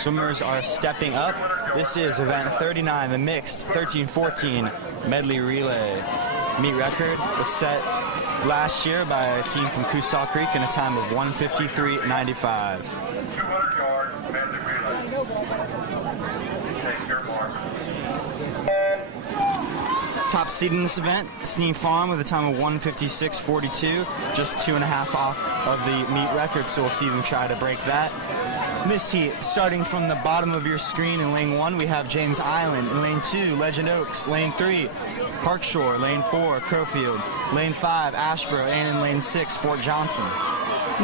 Swimmers are stepping up. This is event 39, the mixed 13-14 medley relay. Meet record was set last year by a team from Coossaw Creek in a time of 1:53.95. Top seed in this event, Sneem Farm with a time of 1:56.42, just 2.5 off of the meet record, so we'll see them try to break that. This heat, starting from the bottom of your screen in lane 1, we have James Island. In lane 2, Legend Oaks. Lane 3, Park Shore. Lane 4, Crowfield. Lane 5, Ashboro. And in lane 6, Fort Johnson.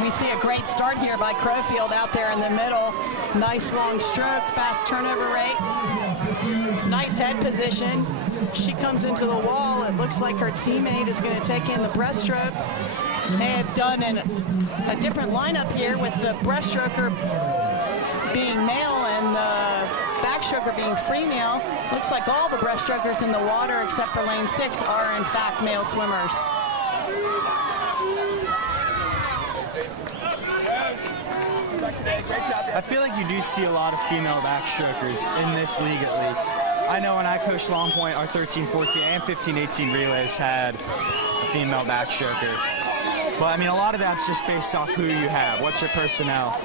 We see a great start here by Crowfield out there in the middle. Nice long stroke, fast turnover rate, nice head position. She comes into the wall. It looks like her teammate is going to take in the breaststroke. They have done a different lineup here with the breaststroker being male and the backstroker being female. Looks like all the breaststrokers in the water except for lane 6 are in fact male swimmers. I feel like you do see a lot of female backstrokers in this league at least. I know when I coached Long Point, our 13-14 and 15-18 relays had a female backstroker. But I mean, a lot of that's just based off who you have. What's your personnel?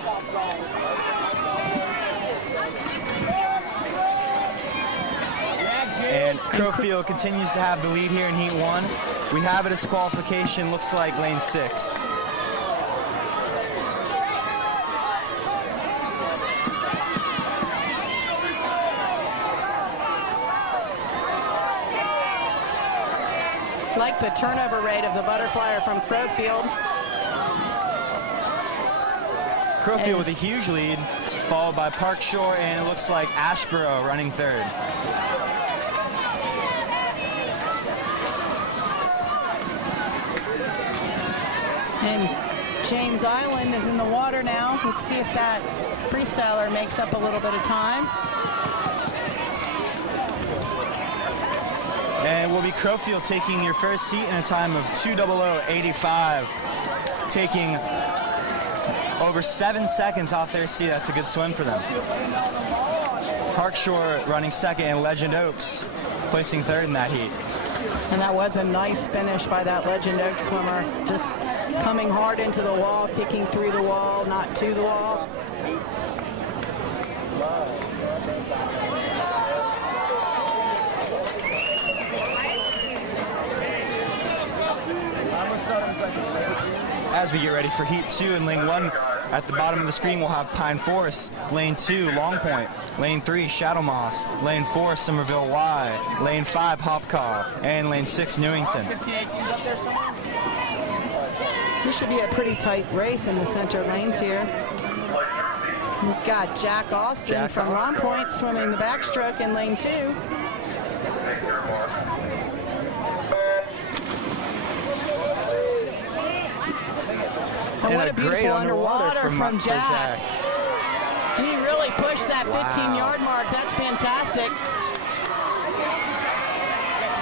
And Crowfield continues to have the lead here in Heat 1. We have a disqualification, looks like lane 6. Like the turnover rate of the butterflyer from Crowfield. Crowfield with a huge lead, followed by Park Shore, and it looks like Ashboro running third. And James Island is in the water now. Let's see if that freestyler makes up a little bit of time. And it will be Crowfield taking your first seat in a time of 2:00.85, taking over 7 seconds off their seat. That's a good swim for them. Park Shore running second, and Legend Oaks placing third in that heat. And that was a nice finish by that Legend Oaks swimmer. Just coming hard into the wall, kicking through the wall, not to the wall. As we get ready for Heat 2 in lane 1, at the bottom of the screen we'll have Pine Forest, lane 2, Long Point, lane 3, Shadow Moss, lane 4, Somerville Y, lane 5, Hopcaw, and lane 6, Newington. This should be a pretty tight race in the center lanes here. We've got Jack Austin from Long Point swimming the backstroke in lane 2. And what a beautiful underwater from Jack. And he really pushed that 15-yard mark. That's fantastic.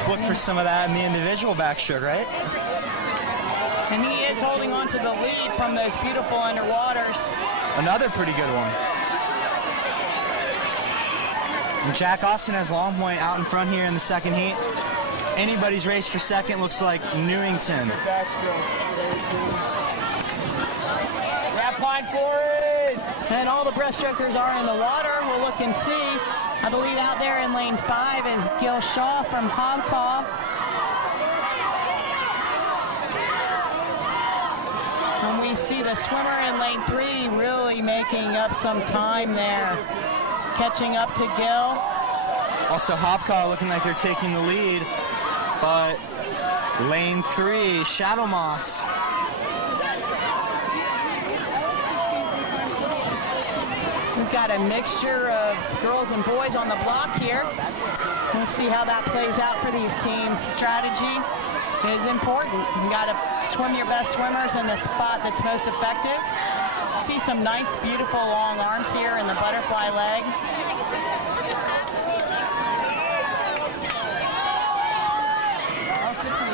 Look for some of that in the individual backstroke, right? And he is holding on to the lead from those beautiful underwaters. Another pretty good one. And Jack Austin has Long Point out in front here in the second heat. Anybody's race for second looks like Newington. Pine Forest! And all the breaststrokers are in the water. We'll look and see. I believe out there in lane 5 is Gil Shaw from Hopcaw. And we see the swimmer in lane 3 really making up some time there, catching up to Gil. Also Hopcaw looking like they're taking the lead, but lane 3, Shadow Moss. We've got a mixture of girls and boys on the block here. Let's see how that plays out for these teams. Strategy is important. You got to swim your best swimmers in the spot that's most effective. See some nice, beautiful long arms here in the butterfly leg.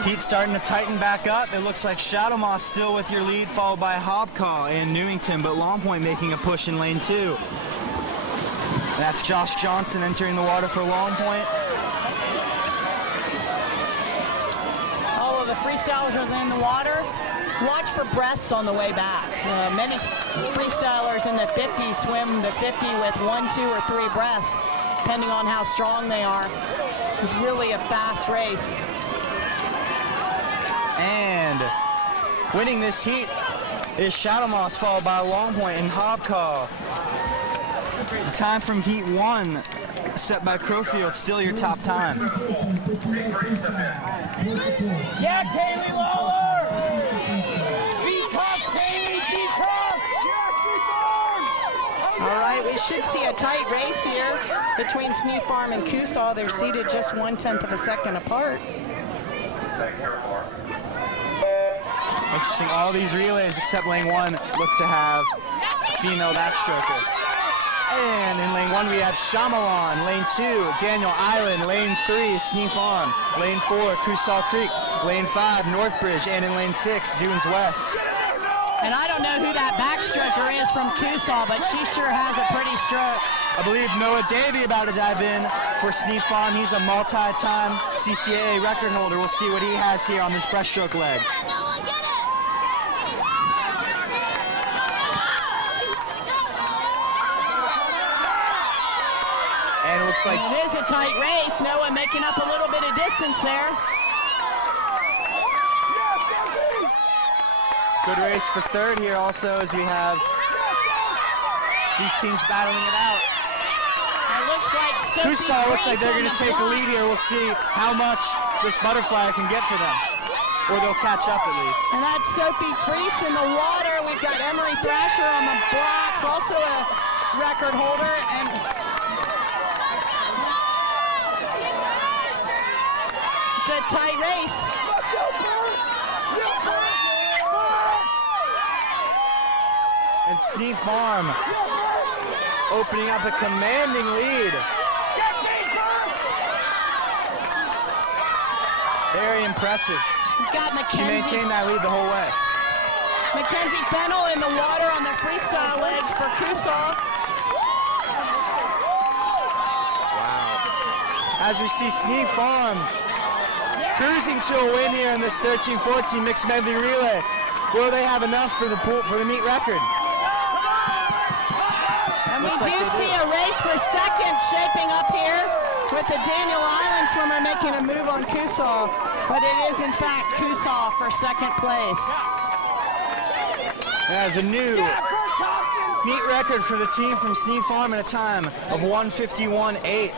Heat starting to tighten back up. It looks like Shadow Moss still with your lead, followed by Hopcaw and Newington, but Long Point making a push in lane 2. That's Josh Johnson entering the water for Long Point. All of the freestylers are in the water. Watch for breaths on the way back. Many freestylers in the 50 swim the 50 with 1, 2, or 3 breaths, depending on how strong they are. It's really a fast race. And winning this heat is Shadowmoss, followed by Long Point and Hobcaw. The time from Heat 1, set by Crowfield, still your top time. Yeah, Kaylee Lawler! Be tough, Kaylee, be tough! All right, we should see a tight race here between Sneed Farm and Coosaw. They're seated just 1/10 of a second apart. Interesting, all these relays except lane 1 look to have female backstroker. And in lane 1 we have Shyamalan, lane 2 Daniel Island, lane 3 Sneed Farm, lane 4 Coosaw Creek, lane 5 Northbridge, and in lane 6 Dunes West. And I don't know who that backstroker is from Coosaw, but she sure has a pretty stroke. I believe Noah Davey about to dive in for Sneed Farm. He's a multi-time CCAA record holder. We'll see what he has here on this breaststroke leg. And it looks like it is a tight race. Noah making up a little bit of distance there. good race for third here also, as we have these teams battling it out. It looks like Coosaw looks like they're going to take a lead here. We'll see how much this butterfly can get for them, or they'll catch up at least. And that's Sophie Priest in the water. We've got Emery Thrasher on the blocks, also a record holder. And it's a tight race. And Sneed Farm opening up a commanding lead. Very impressive. We've got She maintained that lead the whole way. Mackenzie Fennell in the water on the freestyle leg for Coosaw. Wow. As we see Sneed Farm cruising to a win here in this 13-14 mixed medley relay. Will they have enough for the meet record? And we do see a race for second shaping up here with the Daniel Island swimmer making a move on Coosaw, but it is in fact Coosaw for second place. As a new meet record for the team from Sneed Farm in a time of 1:51.8,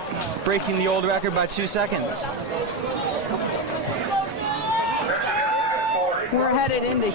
breaking the old record by 2 seconds. We're headed into